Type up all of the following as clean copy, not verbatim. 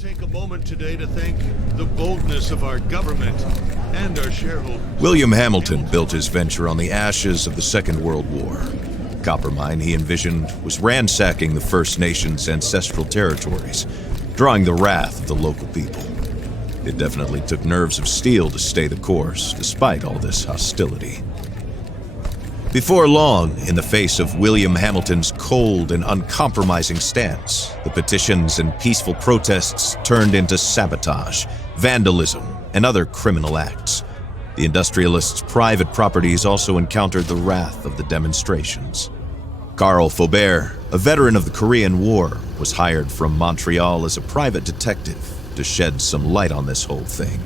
take a moment today to thank the boldness of our government and our shareholders. William Hamilton built his venture on the ashes of the Second World War. The copper mine he envisioned was ransacking the First Nations' ancestral territories, drawing the wrath of the local people. It definitely took nerves of steel to stay the course, despite all this hostility. Before long, in the face of William Hamilton's cold and uncompromising stance, the petitions and peaceful protests turned into sabotage, vandalism, and other criminal acts. The industrialists' private properties also encountered the wrath of the demonstrations. Carl Faunert, a veteran of the Korean War, was hired from Montreal as a private detective to shed some light on this whole thing.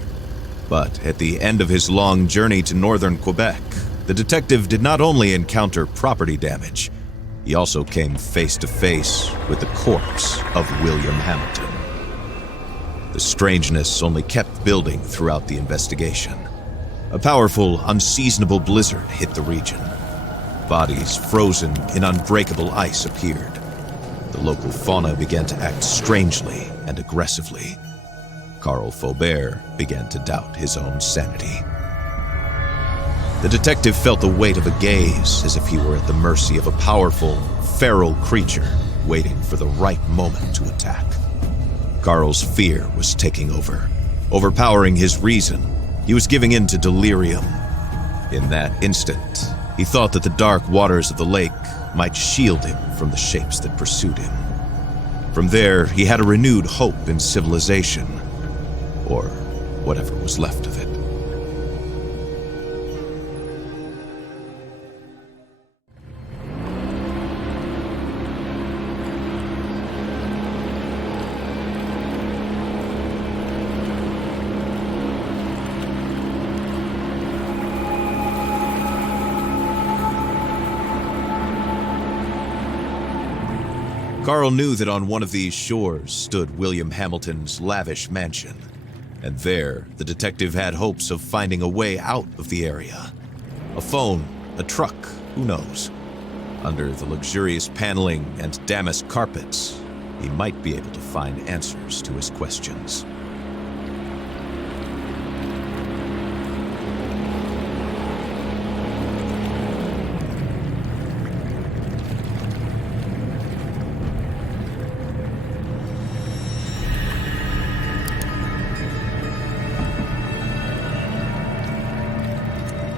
But at the end of his long journey to northern Quebec, the detective did not only encounter property damage, he also came face to face with the corpse of William Hamilton. The strangeness only kept building throughout the investigation. A powerful, unseasonable blizzard hit the region. Bodies frozen in unbreakable ice appeared. The local fauna began to act strangely and aggressively. Carl Faunert began to doubt his own sanity. The detective felt the weight of a gaze, as if he were at the mercy of a powerful, feral creature waiting for the right moment to attack. Carl's fear was taking over, overpowering his reason. He was giving in to delirium. In that instant, he thought that the dark waters of the lake might shield him from the shapes that pursued him. From there, he had a renewed hope in civilization, or whatever was left of it. Carl knew that on one of these shores stood William Hamilton's lavish mansion, and there the detective had hopes of finding a way out of the area. A phone, a truck, who knows? Under the luxurious paneling and damask carpets, he might be able to find answers to his questions.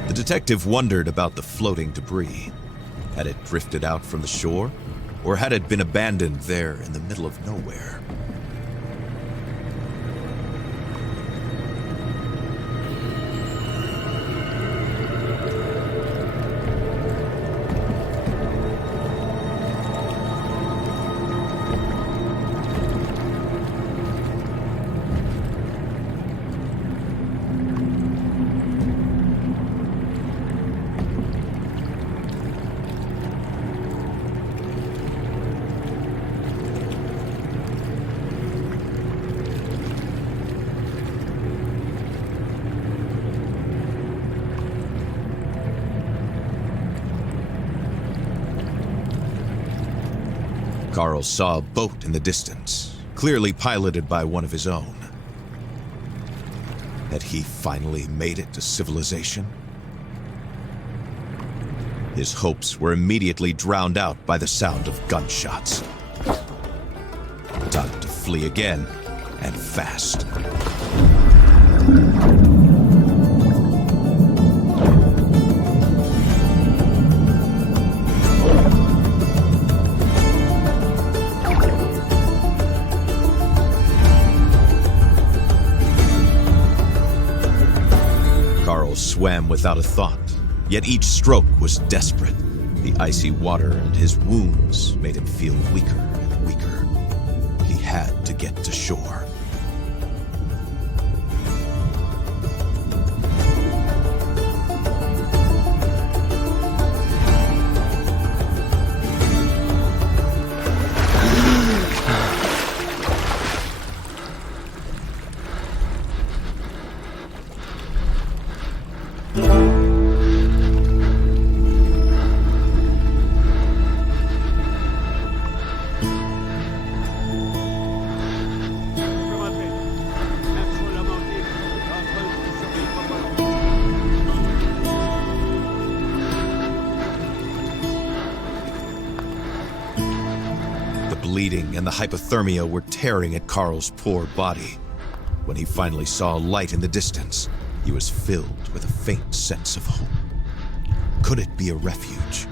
The detective wondered about the floating debris. Had it drifted out from the shore, or had it been abandoned there in the middle of nowhere? Carl saw a boat in the distance, clearly piloted by one of his own. Had he finally made it to civilization? His hopes were immediately drowned out by the sound of gunshots. Time to flee again, and fast. Swam without a thought, yet each stroke was desperate. The icy water and his wounds made him feel weaker and weaker. He had to get to shore. bleeding and the hypothermia were tearing at Carl's poor body. When he finally saw a light in the distance, he was filled with a faint sense of hope. Could it be a refuge?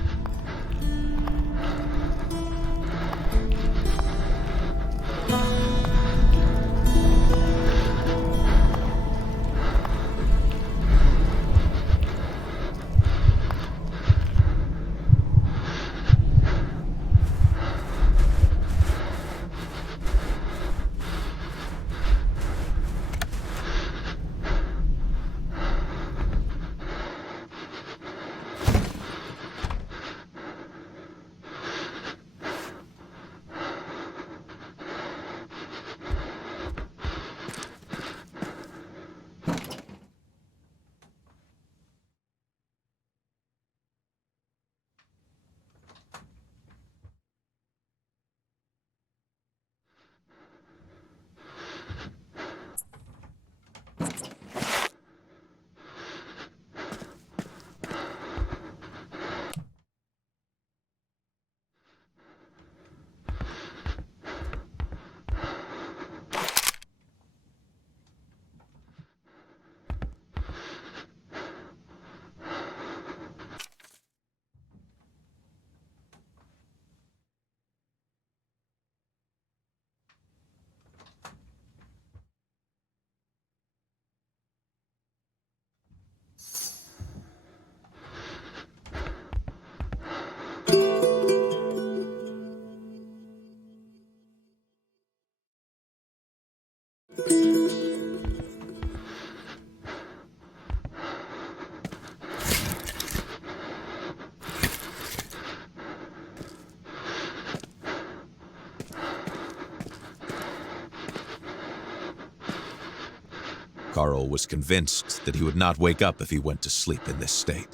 Carl was convinced that he would not wake up if he went to sleep in this state.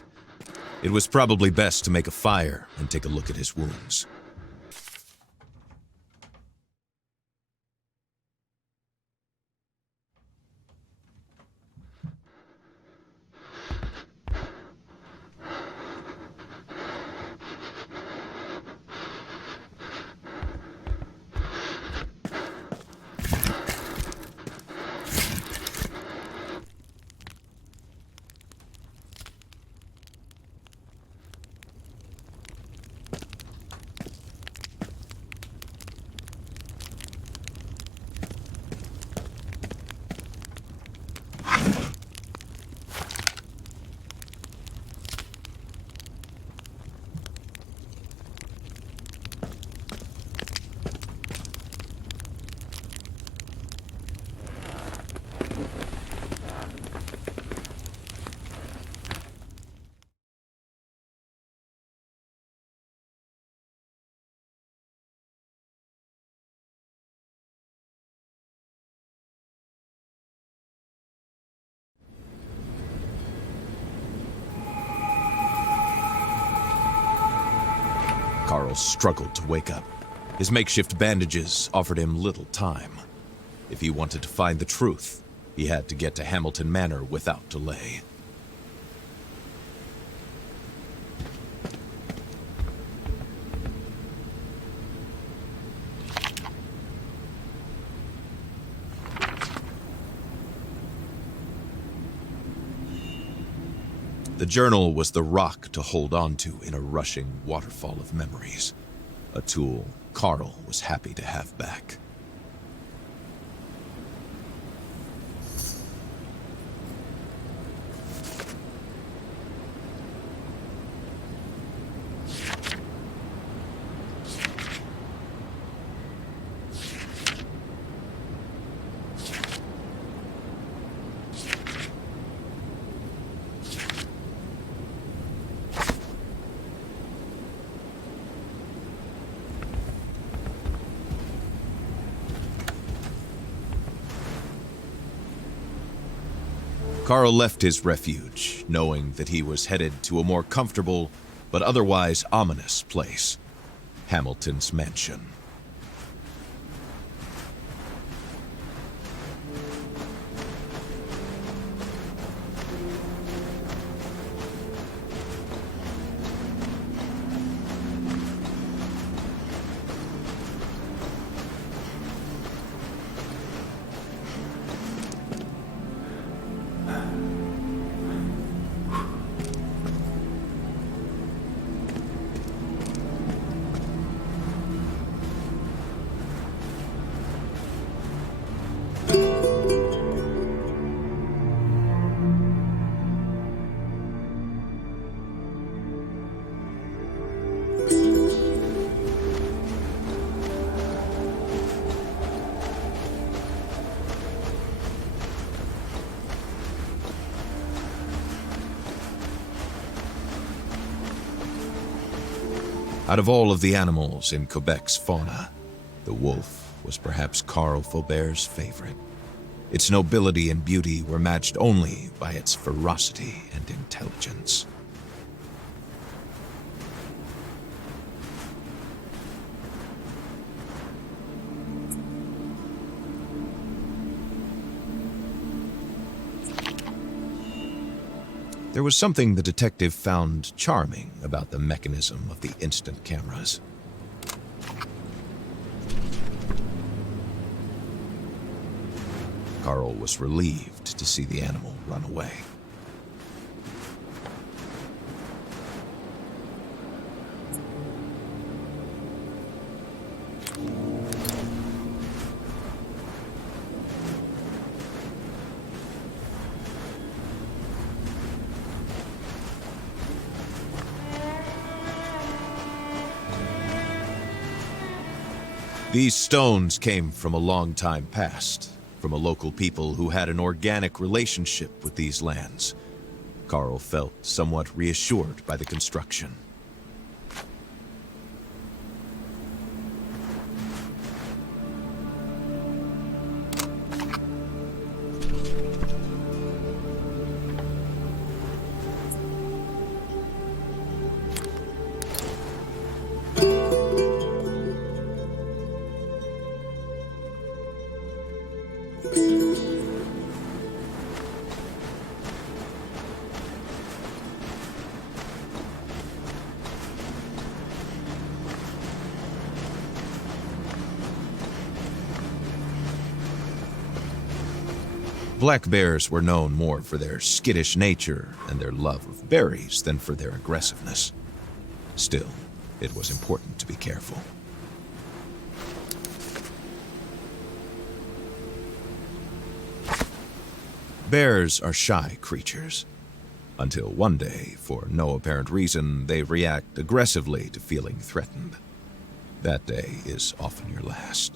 It was probably best to make a fire and take a look at his wounds. Carl struggled to wake up. His makeshift bandages offered him little time. If he wanted to find the truth, he had to get to Hamilton Manor without delay. The journal was the rock to hold on to in a rushing waterfall of memories, a tool Carl was happy to have back. Carl left his refuge, knowing that he was headed to a more comfortable, but otherwise ominous place, Hamilton's mansion. Out of all of the animals in Quebec's fauna, the wolf was perhaps Carl Faunert's favorite. Its nobility and beauty were matched only by its ferocity and intelligence. There was something the detective found charming about the mechanism of the instant cameras. Carl was relieved to see the animal run away. These stones came from a long time past, from a local people who had an organic relationship with these lands. Carl felt somewhat reassured by the construction. Black bears were known more for their skittish nature and their love of berries than for their aggressiveness. Still, it was important to be careful. Bears are shy creatures, until one day, for no apparent reason, they react aggressively to feeling threatened. That day is often your last.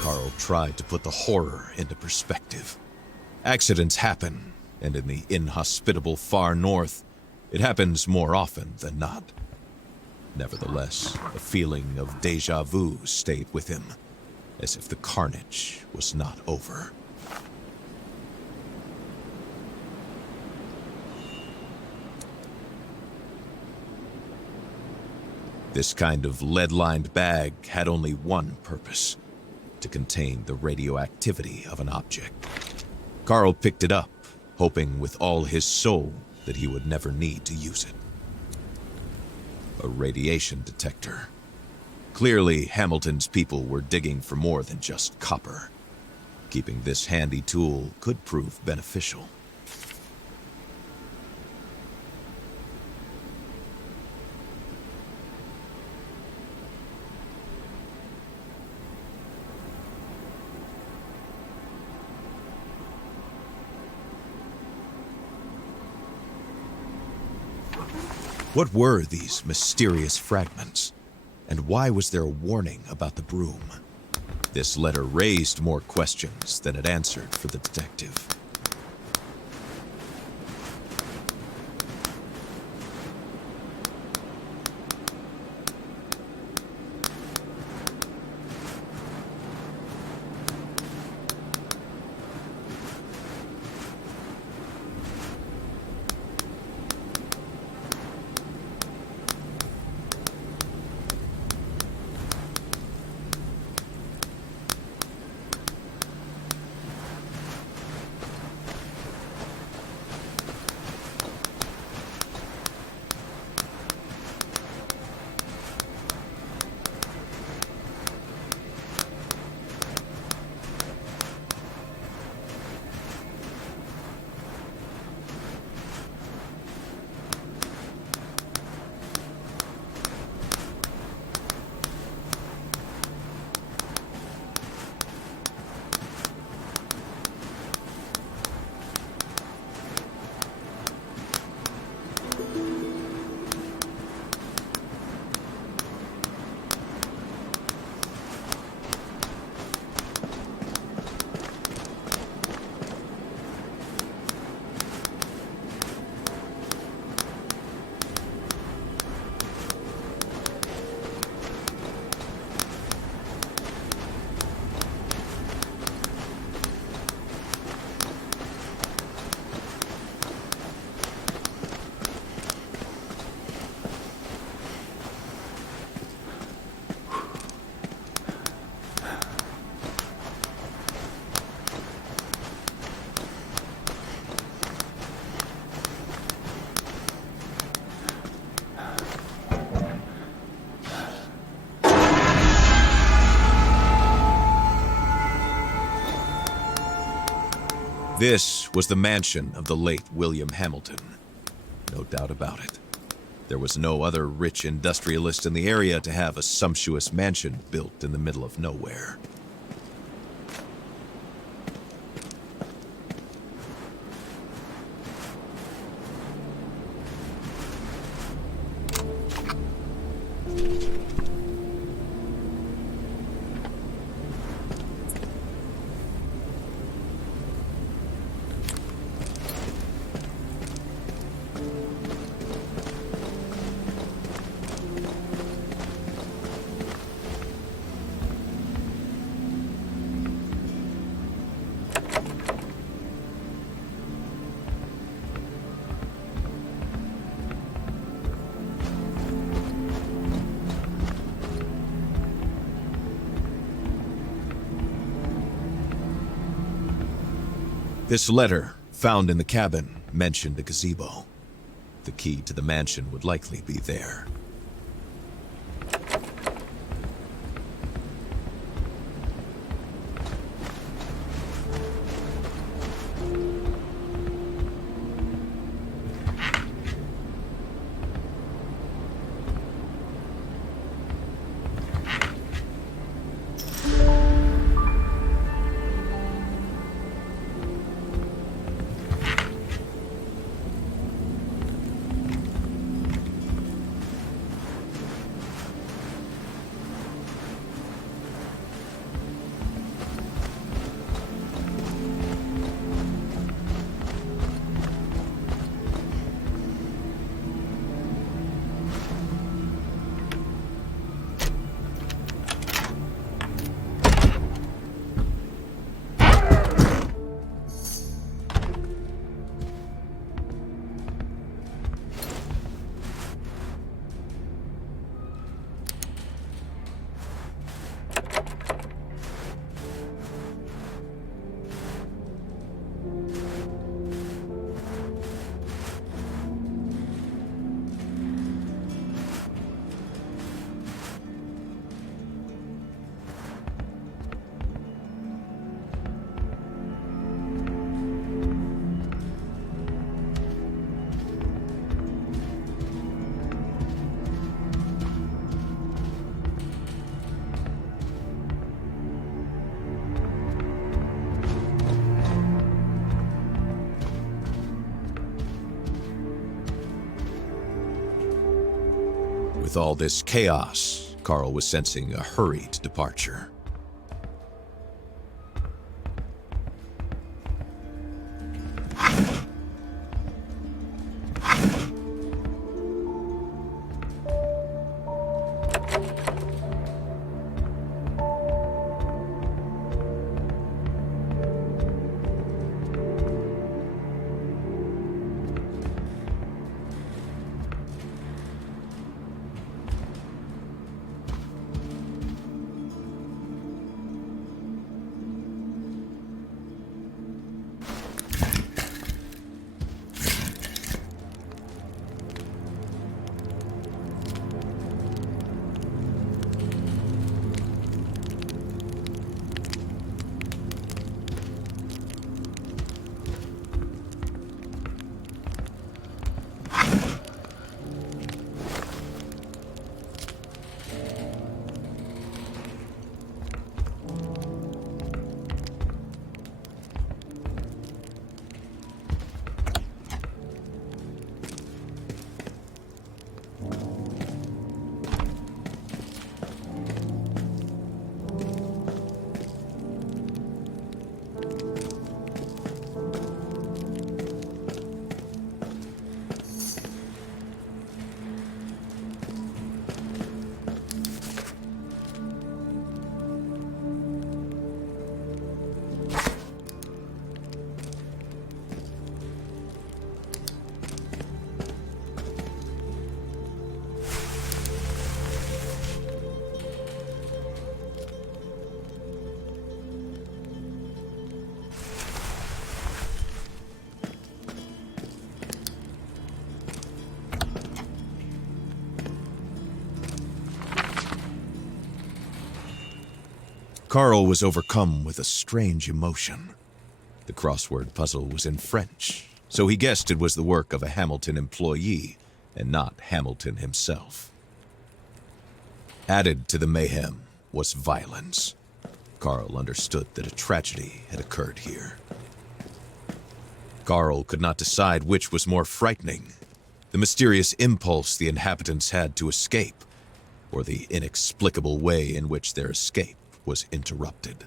Carl tried to put the horror into perspective. Accidents happen, and in the inhospitable far north, it happens more often than not. Nevertheless, a feeling of déjà vu stayed with him, as if the carnage was not over. This kind of lead-lined bag had only one purpose: to contain the radioactivity of an object. Carl picked it up, hoping with all his soul that he would never need to use it. A radiation detector. Clearly, Hamilton's people were digging for more than just copper. Keeping this handy tool could prove beneficial. What were these mysterious fragments? And why was there a warning about the Brume? This letter raised more questions than it answered for the detective. This was the mansion of the late William Hamilton. No doubt about it. There was no other rich industrialist in the area to have a sumptuous mansion built in the middle of nowhere. This letter, found in the cabin, mentioned a gazebo. The key to the mansion would likely be there. With all this chaos, Carl was sensing a hurried departure. Carl was overcome with a strange emotion. The crossword puzzle was in French, so he guessed it was the work of a Hamilton employee and not Hamilton himself. Added to the mayhem was violence. Carl understood that a tragedy had occurred here. Carl could not decide which was more frightening, the mysterious impulse the inhabitants had to escape, or the inexplicable way in which their escape was interrupted.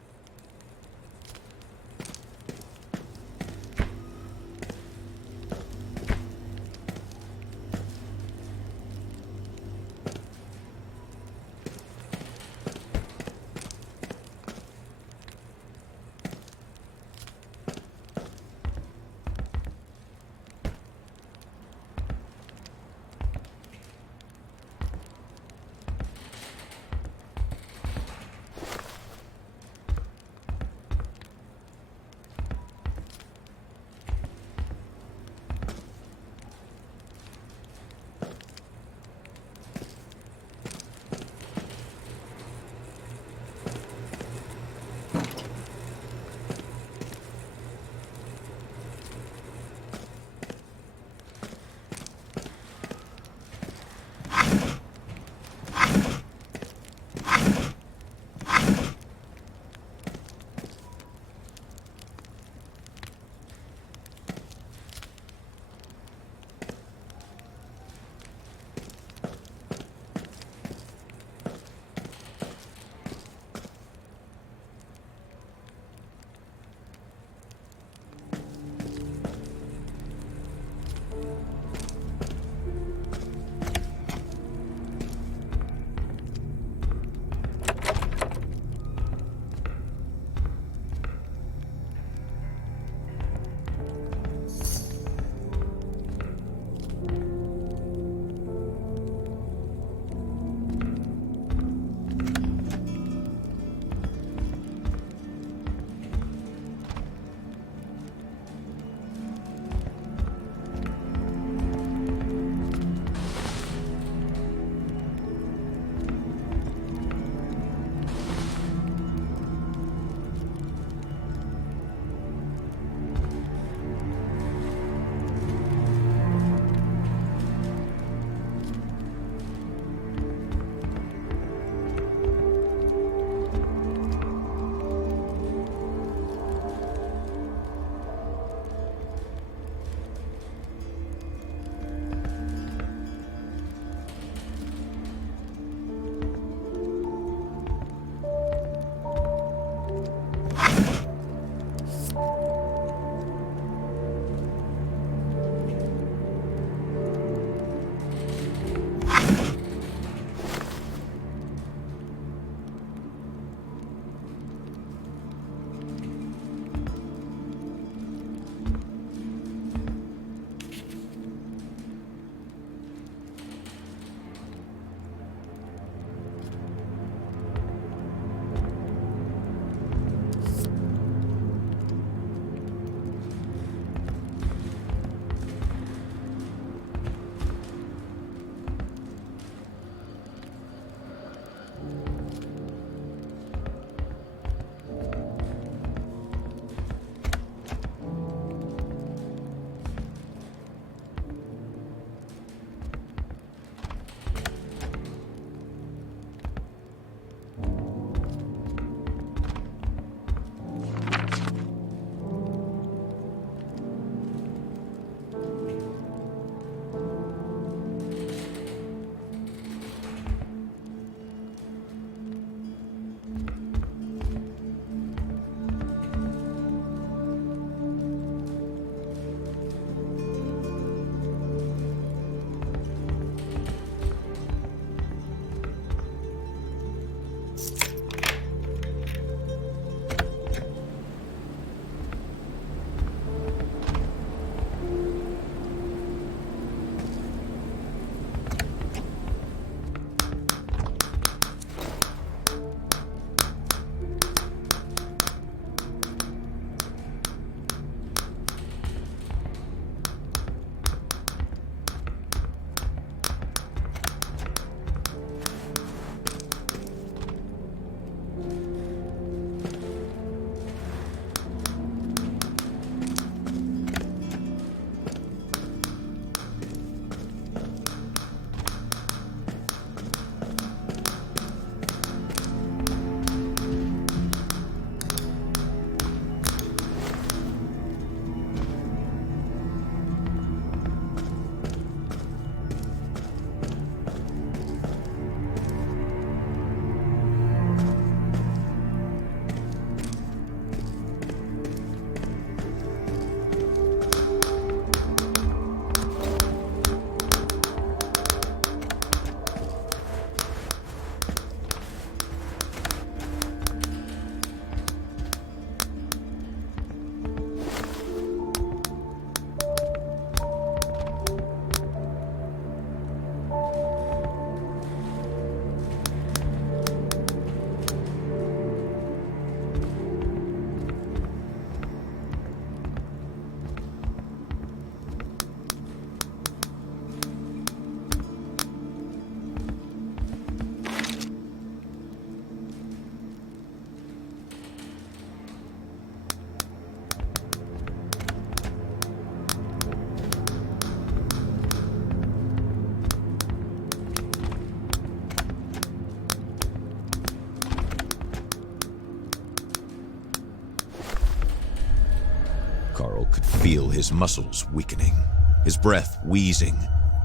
feel his muscles weakening, his breath wheezing,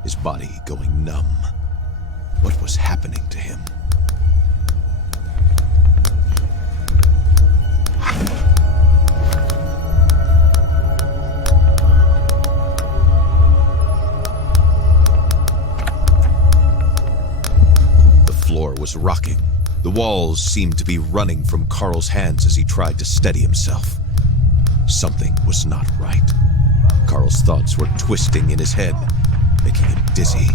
his body going numb. What was happening to him? The floor was rocking. The walls seemed to be running from Carl's hands as he tried to steady himself. Something was not right. Carl's thoughts were twisting in his head, making him dizzy.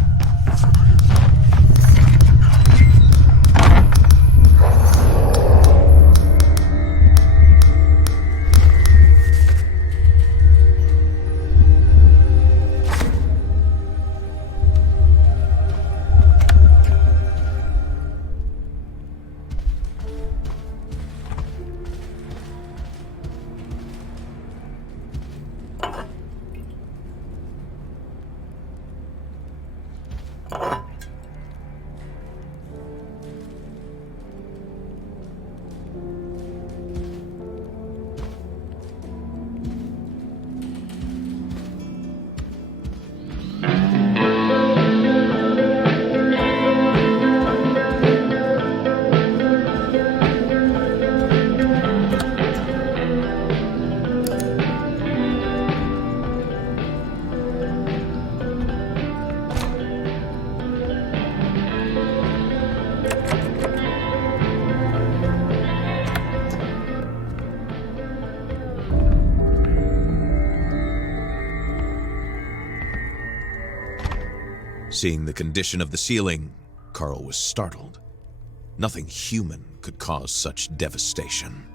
Seeing the condition of the ceiling, Carl was startled. Nothing human could cause such devastation.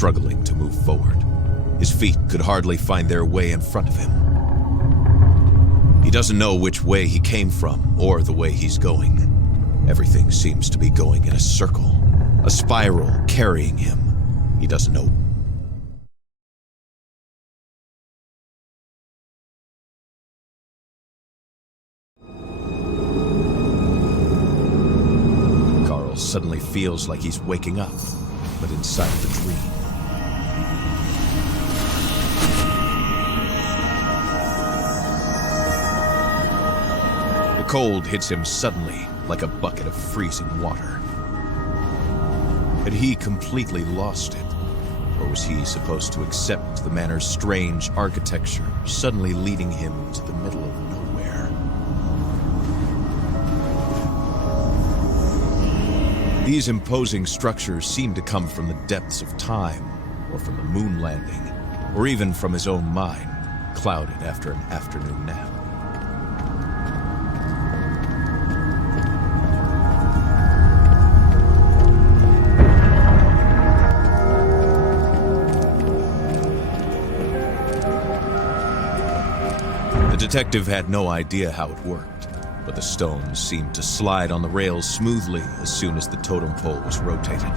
struggling to move forward. His feet could hardly find their way in front of him. He doesn't know which way he came from or the way he's going. Everything seems to be going in a circle, a spiral carrying him. He doesn't know. Carl suddenly feels like he's waking up, but inside the dream. The cold hits him suddenly, like a bucket of freezing water. Had he completely lost it? Or was he supposed to accept the manor's strange architecture, suddenly leading him to the middle of nowhere? These imposing structures seem to come from the depths of time, or from a moon landing, or even from his own mind, clouded after an afternoon nap. The detective had no idea how it worked, but the stones seemed to slide on the rails smoothly as soon as the totem pole was rotated.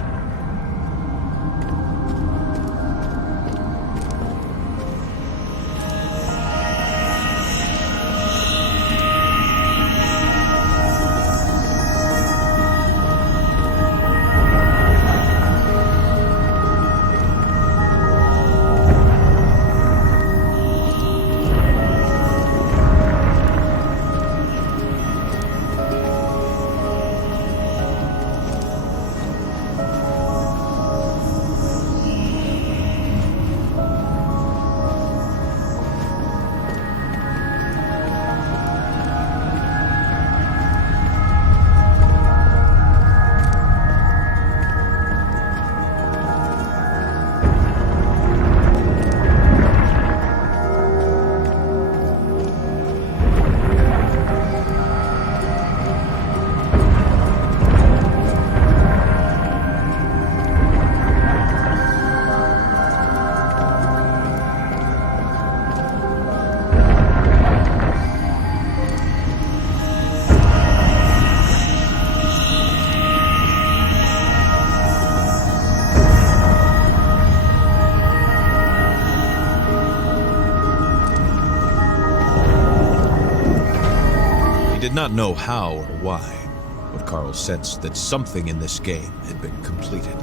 Did not know how or why, but Carl sensed that something in this game had been completed,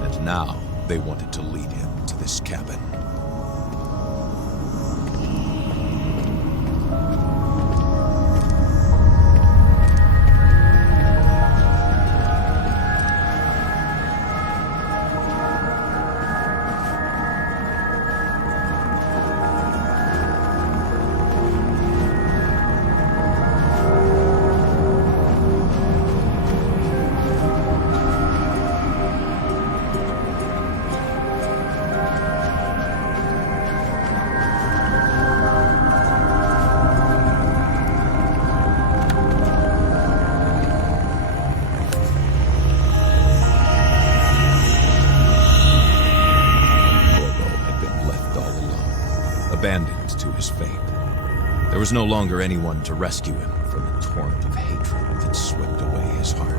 and now they wanted to lead him to this cabin. Abandoned to his fate. There was no longer anyone to rescue him from the torrent of hatred that swept away his heart.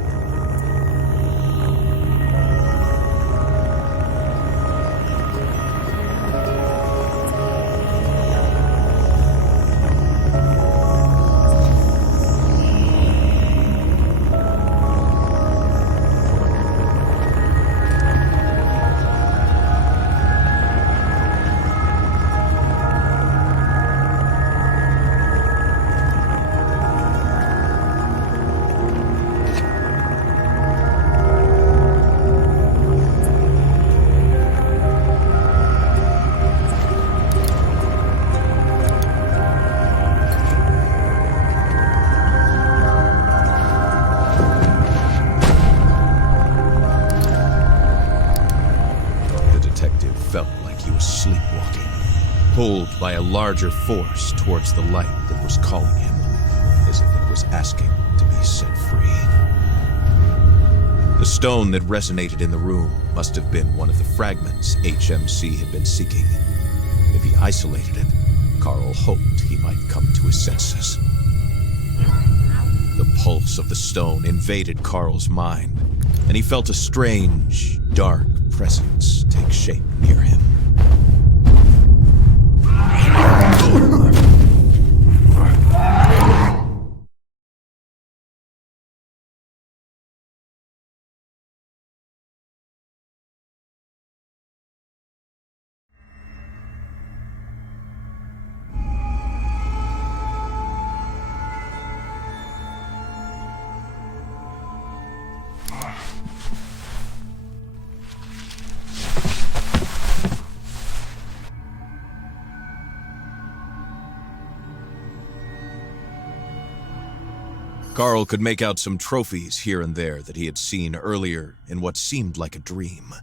Pulled by a larger force towards the light that was calling him, as if it was asking to be set free. The stone that resonated in the room must have been one of the fragments HMC had been seeking. If he isolated it, Carl hoped he might come to his senses. The pulse of the stone invaded Carl's mind, and he felt a strange, dark presence take shape near him. Carl could make out some trophies here and there that he had seen earlier in what seemed like a dream.